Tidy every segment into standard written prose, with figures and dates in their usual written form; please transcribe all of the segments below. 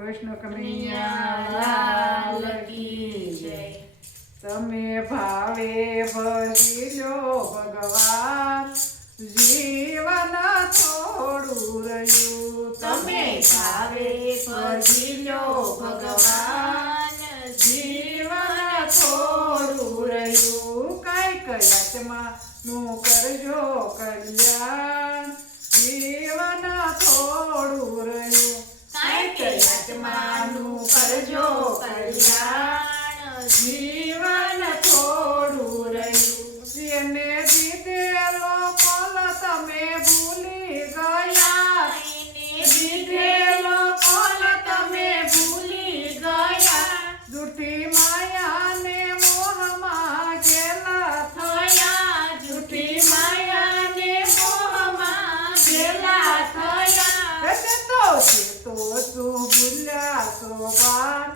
કૃષ્ણ કનૈયા લાલ કી જય। તમે ભાવે ભજી લો ભગવાન, જીવન થોડું રહ્યું। તમે ભાવે ભજી લો ભગવાન, જીવન થોડું રહ્યું। કઈક આત્માનું કરજો કલ્યાણ, જીવન થોડું રહ્યું। કાંઈક આત્માનું કરજો કલ્યાણ, જીવન થોડું રહ્યું। જેને દીધેલો ફળ તમે ભૂલી ગયા, એને દીધેલો ફળ તમે ભૂલી ગયા। જૂઠી માયાને મોહમાં ઘેલા થયા, જૂઠી માયાને મોહમાં ઘેલા થયા। તો તું ભૂલ્યા સોપાન,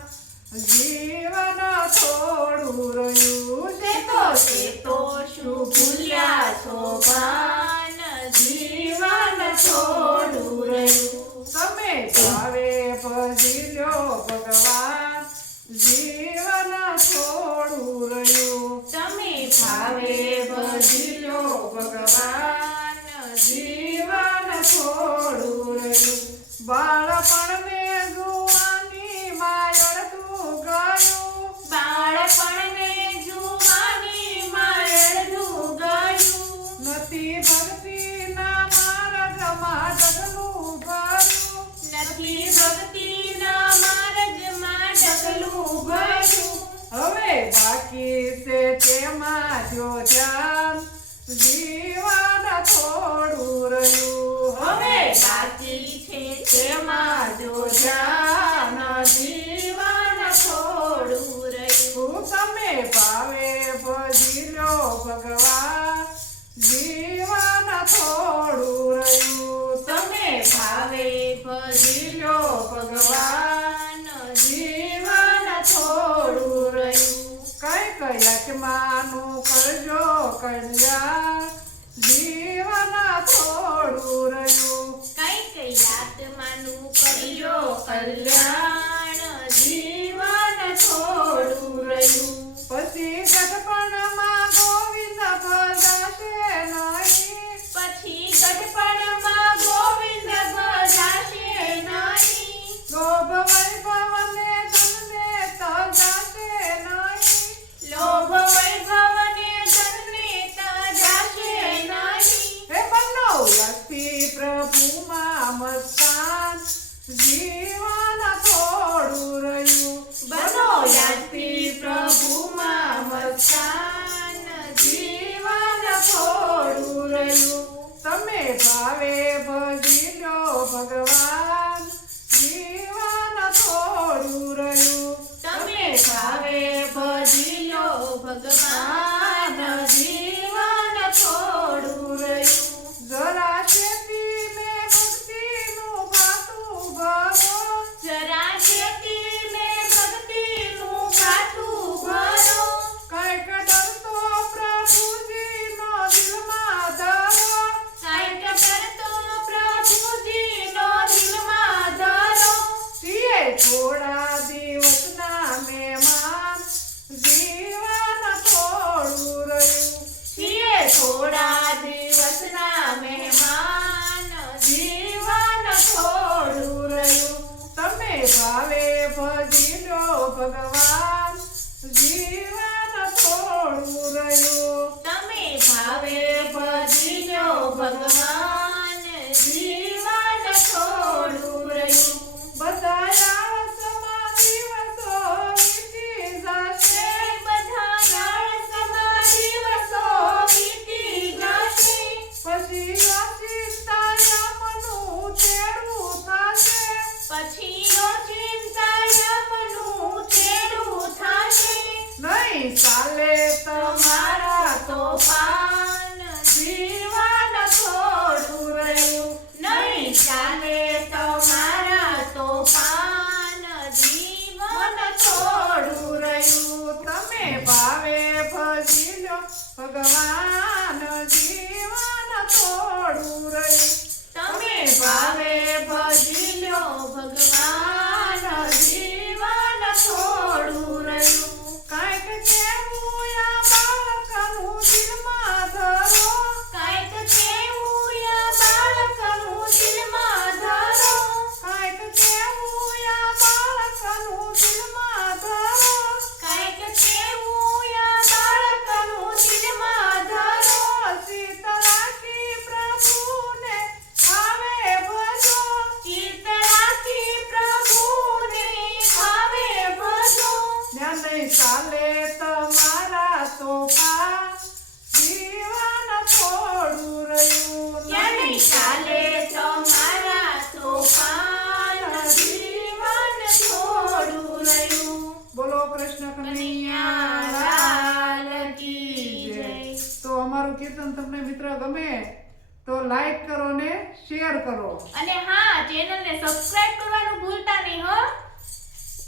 જીવન થોડું રહ્યું। તો શું ભૂલ્યા છો ભાન, જીવન થોડું રહ્યું। તમે ભાવે ભજી લો ભગવાન, જીવન થોડું રહ્યું। તમે ભાવે ભજી લો ભગવાન, જીવન થોડું રહ્યું। બાળપણને જુવાની માયર તું ગયું, બાળપણને જુવાની મારડું ગયું। નથી ભક્તિના માર્ગમાં ડગલું ભર્યું, નથી ભક્તિના માર્ગમાં ડગલું ભર્યું। હવે બાકી છે તેમાં જો ધ્યાન, જીવન થોડું રહ્યું। હવે બાકી છે તેમાં જો ધ્યાન, જીવન થોડું રહ્યું। તમે ભાવે ભજી લો ભગવાન, જીવન થોડું રહ્યું। તમે ભાવે ભજી લો ભગવાન, જીવન થોડું રહ્યું। કઈક આત્માનું કરજો કલ્યાણ, જીવન થોડું રહ્યું। કઈક આત્માનું કરજો કલ્યાણ, જીવન થોડું રહ્યું। પછી ગઢપણમાં ગોવિંદ ભજાશે નહીં, પછી ગઢપણમાં ગોવિંદ ભજાશે નહીં। લોભ વૈભવને ધનને તજાશે નહીં, લોભ વૈભવને ધનને તજાશે નહીં। હે બનો લક્ષ્મી પ્રભુમાં મસ્તાન, જીવન થોડું રહ્યું। બનો યાદથી પ્રભુમાં મસ્તાન, જીવન થોડું રહ્યું। તમે ભાવે ભજી લો ભગવાન, જીવન થોડું રહ્યું। તમે ભાવે ભજી લો ભગવાન, જીવન થોડું રહ્યું। જરા શેતી મેં ભક્તિનું ભાતું ભરો, જરા ખેતી મેં ભક્તિનું ગાથું ભરો। કંઈક ડરતો પ્રભુજીનો દિલમાં ધરો, કાંઈક કરતો પ્રભુજીનો દિલમાં ધરો। છીએ થોડા દિવસના મહેમાન, જીવન થોડું રહ્યું। છીએ થોડા દિવસના મહેમાન, જીવન થોડું રહ્યું। તમે ભાવે ભજી લો ભગવાન, જીવન થોડું રહ્યું। તમે ભાવે ભજી લો ભગવાન, જીવન થોડું રહ્યું। બધા આળસમાં દિવસો વીતી જશે, બધા આળસમાં દિવસો વીતી જશે। પછી અચિંતા યમનું તેડું થશે, પછી ઓચિંતા યમનું તેડું થશે। નહીં ચાલે તમારા તોફાન, જીવન થોડું રહ્યું। નહીં ચાલે તમારા તોફાન, જીવન થોડું રહ્યું। તમે ભાવે ભજી લો ભગવાન, જીવન થોડું રહ્યું। તમે ભાવે ભજી લો ભગવાન, અમારું કીર્તન તમને મિત્ર ગમે તો લાઈક કરો ને શેર કરો અને હા, ચેનલને સબસ્ક્રાઇબ કરવાનું